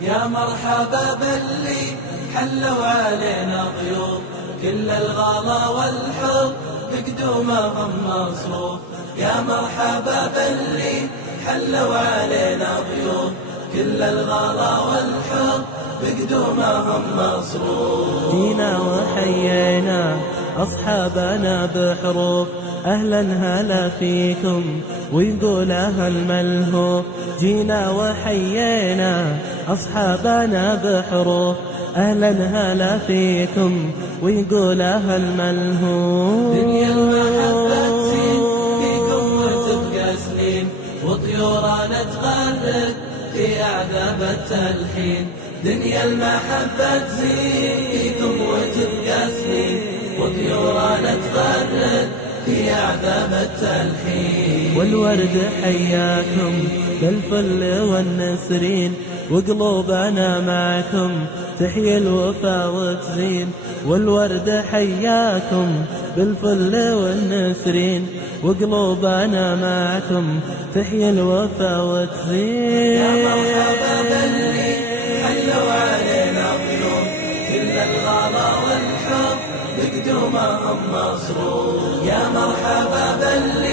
يا مرحبا باللي حلوا علينا ضيوف، كل الغلا والحب بقدومهم مصروف. يا مرحبا باللي حلوا علينا ضيوف، كل الغلا والحب بقدومهم مصروف. جينا وحيينا أصحابنا بحروف، أهلا هلا فيكم ويقول أهل ملهوف. جينا وحيينا أصحابنا بحروف، أهلا هلا فيكم ويقول أهل ملهوف. دنيا المحبة تزين فيكم وتبقى سنين، وطيورنا تغرد في أعذاب التلحين. دنيا المحبة تزين فيكم وتبقى سنين، وطيورنا تغرد في أعذاب التلحين. والورد حياكم بالفل والنسرين، وقلوبنا معكم تحيي الوفا وتزين. والورد حياكم بالفل والنسرين، وقلوبنا معكم تحيي الوفا وتزين. يا مرحبا باللي حلوا علينا ضيوف، كل الغلا والحب بقدومهم مصروف. يا مرحبا باللي